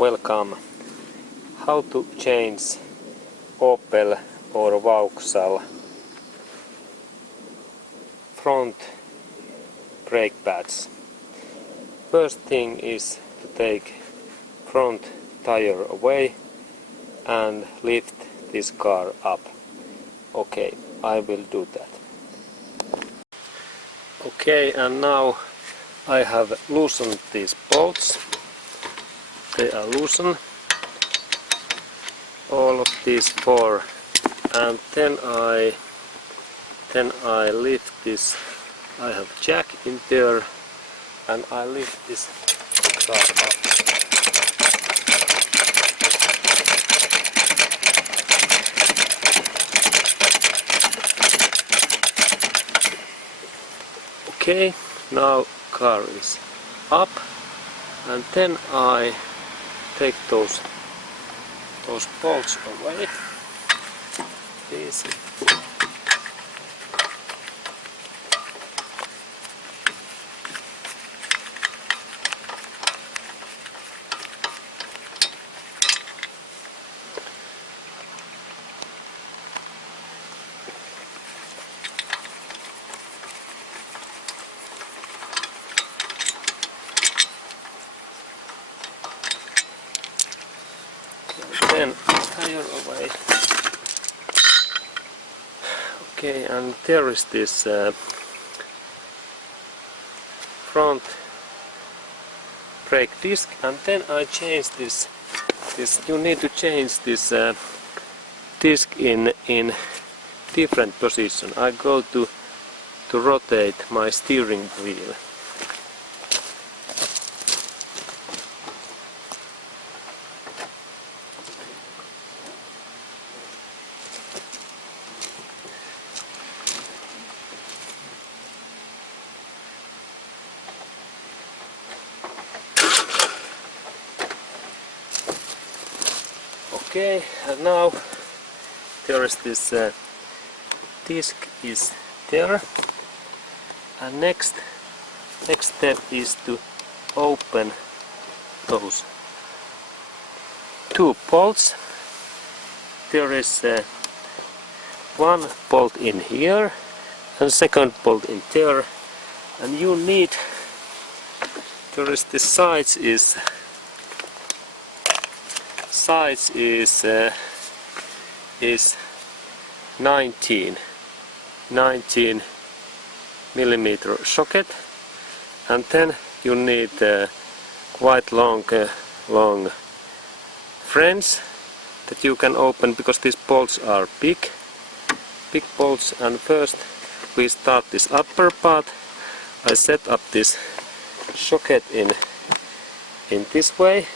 welcome. How to change Opel or Vauxhall front brake pads. First thing is to take front tire away and lift this car up. Okay, I will do that. Okay, and now I have loosened these bolts. They are loosened, all of these four, and then I lift this. I have jack in there, and I lift this car up. Okay, now car is up, and then I take those bolts away. Easy. Then tire away. Okay, and there is this front brake disc, and then I change this. You need to change this disc in different position. I go to rotate my steering wheel. Okay, and now there is this disc is there, and next step is to open those two bolts. There is one bolt in here and second bolt in there, and you need, there is the size is 19 millimeter socket, and then you need quite long frames that you can open, because these bolts are big bolts. And first we start this upper part. I set up this socket in this way,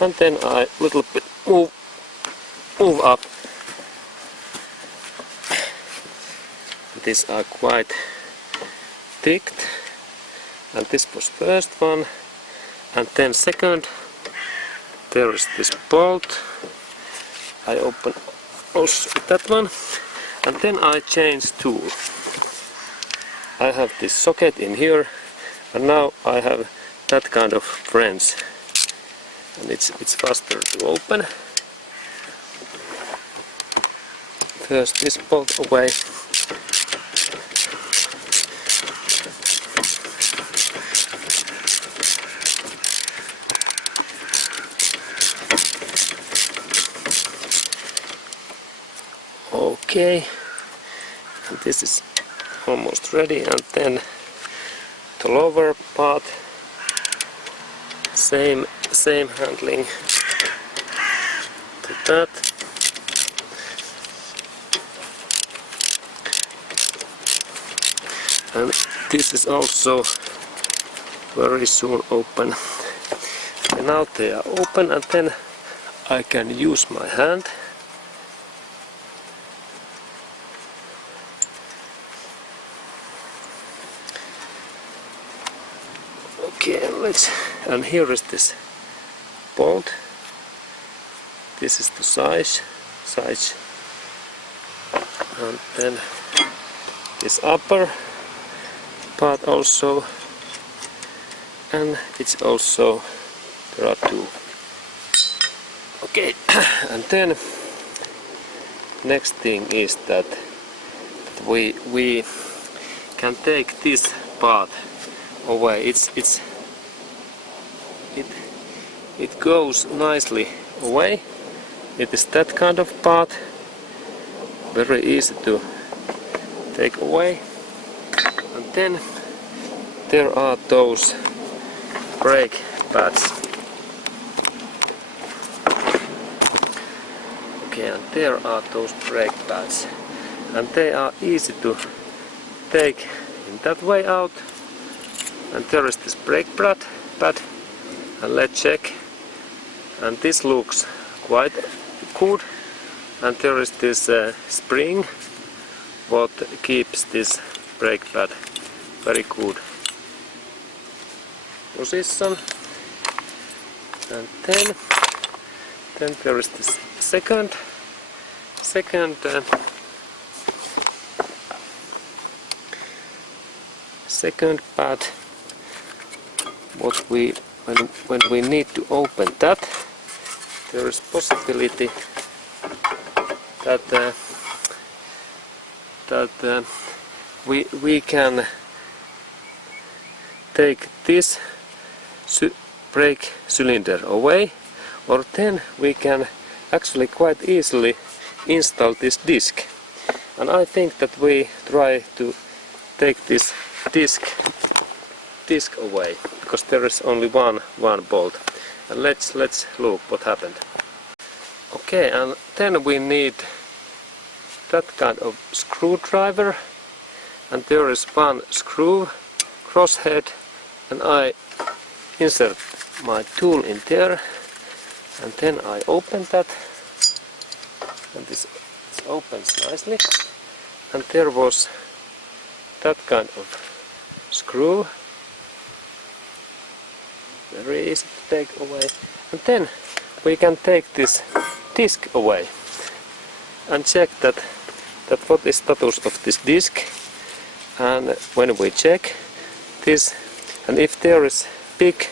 and then I little bit move up. These are quite thick, and this was first one, and then second. There is this bolt. I open also that one, and then I change tool. I have this socket in here, and now I have that kind of frames, and it's faster to open. First this bolt away. Okay, and this is almost ready, and then the lower part, same handling to that. And this is also very soon open. And now they are open, and then I can use my hand. Okay, and here is this bolt. This is the size, and then this upper part also, and it's also, there are two Okay, and then next thing is that we can take this part away. It goes nicely away. It is that kind of part, very easy to take away. And then there are those brake pads. Okay, and there are those brake pads, and they are easy to take in that way out. And there is this brake pad, and let's check. And this looks quite good. And there is this spring what keeps this brake pad very good position. And then there is this second pad. What when we need to open that, there is possibility that we can take this brake cylinder away, or then we can actually quite easily install this disc. And I think that we try to take this disc away, because there is only one bolt. And let's look what happened. Okay, and then we need that kind of screwdriver, and there is one screw crosshead, and I insert my tool in there, and then I open that, and this opens nicely. And there was that kind of screw, very easy to take away. And then we can take this disc away and check that what is status of this disc. And when we check this, and if there is big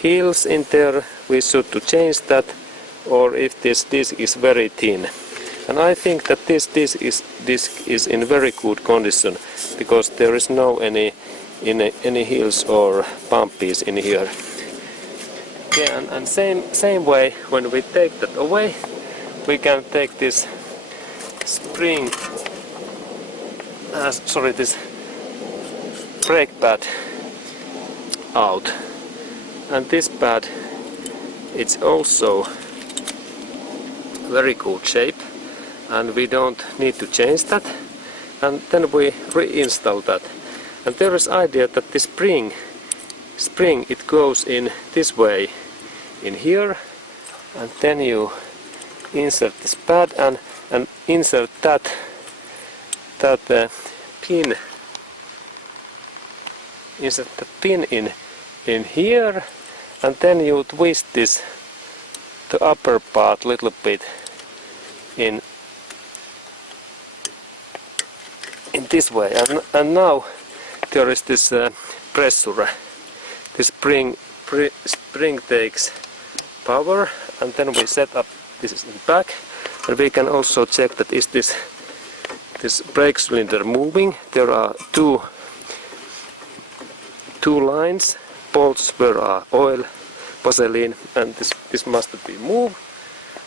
heels in there, we should to change that, or if this disc is very thin. And I think that this disc is in very good condition, because there is no any heels or bumpies in here. Yeah, and same way, when we take that away, we can take this spring, this brake pad out. And this pad, it's also very good shape, and we don't need to change that. And then we reinstall that. And there is idea that the spring it goes in this way in here, and then you insert this pad and insert that pin. Insert the pin in here, and then you twist the upper part a little bit in this way, and now there is this pressure. The spring takes power, and then we set up this is in back, and we can also check that is this brake cylinder moving. There are two lines, bolts where are oil, vaseline, and this must be moved.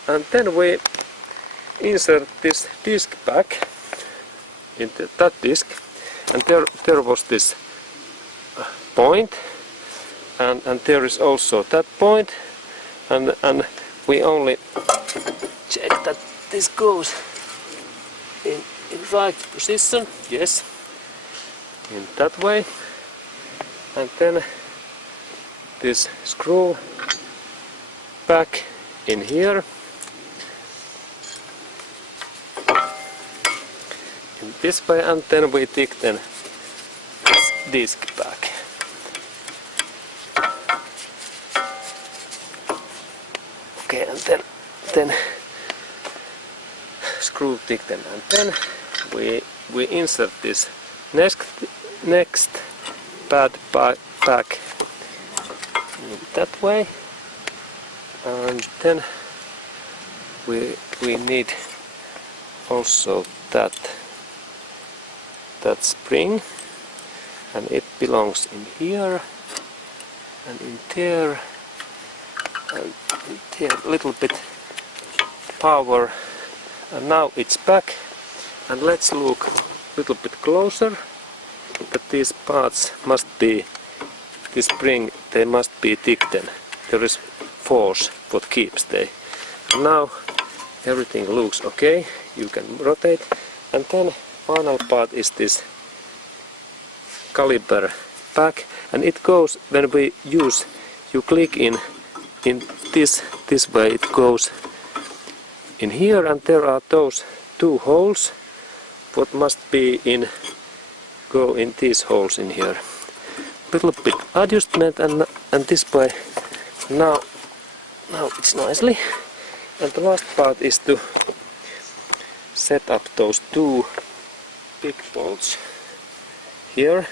And then we insert this disc back into that disc, and there was this point, and there is also that point, and we only check that this goes in right position, yes, in that way. And then this screw back in here, in this way, and then we take this disc back. Okay, and then screw tick them, and then we insert this next pad back in that way, and then we need also that spring, and it belongs in here and in there and in there, a little bit power, and now it's back. And let's look a little bit closer, that these parts must be, this spring, they must be thickened. There is force what keeps they. And now everything looks okay, you can rotate. And then final part is this caliper pack, and it goes, when we use, you click in this way, it goes in here, and there are those two holes what must be in, go in these holes in here. Little bit adjustment, and this way. Now it's nicely. And the last part is to set up those two big bolts here,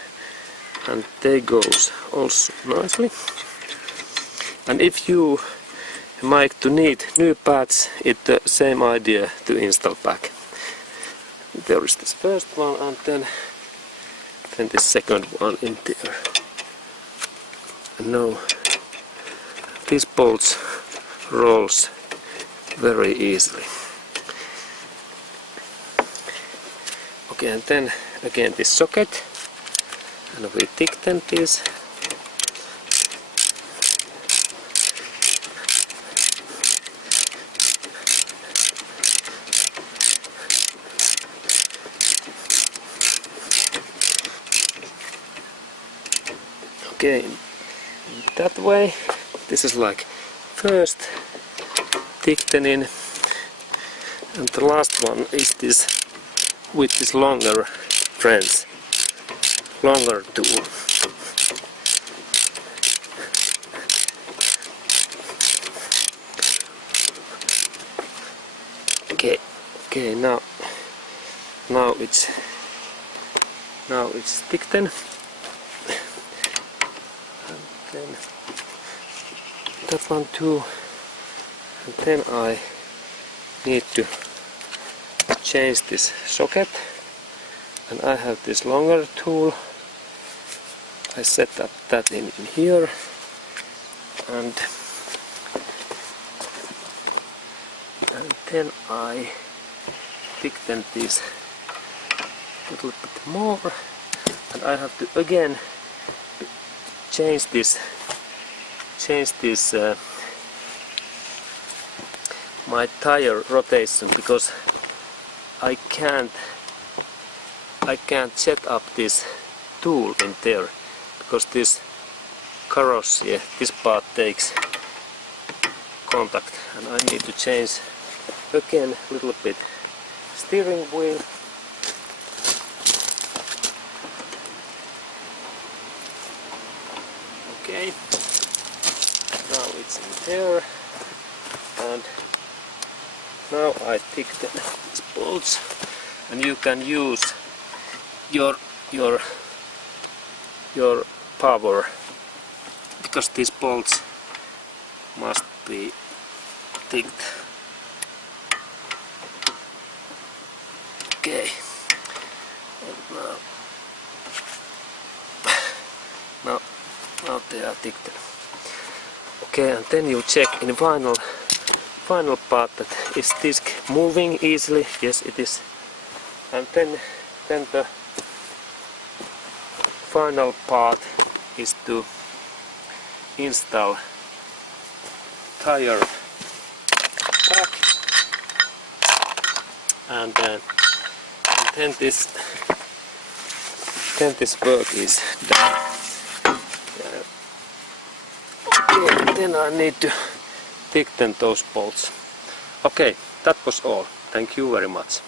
and they goes also nicely. And if you might to need new pads, it's the same idea to install back. There is this first one, and then the second one in there. And now these bolts rolls very easily. Okay, and then again this socket, and we thicken this. Okay, that way. This is like first thickening, and the last one is this with this longer trench, longer tool. Okay, now it's thickened. Then that one too, and then I need to change this socket, and I have this longer tool. I set up that in here, and then I thicken this a little bit more, and I have to again change this my tire rotation, because I can't set up this tool in there, because this carrosserie, this part takes contact, and I need to change again a little bit steering wheel. Okay, now it's in there, and now I thicken these bolts, and you can use your power, because these bolts must be thick. Okay, and now they are thickened. Okay, and then you check in final part that is this moving easily. Yes, it is. And then the final part is to install tire pack, and then this work is done. Okay, then I need to thicken those bolts. Okay, that was all. Thank you very much.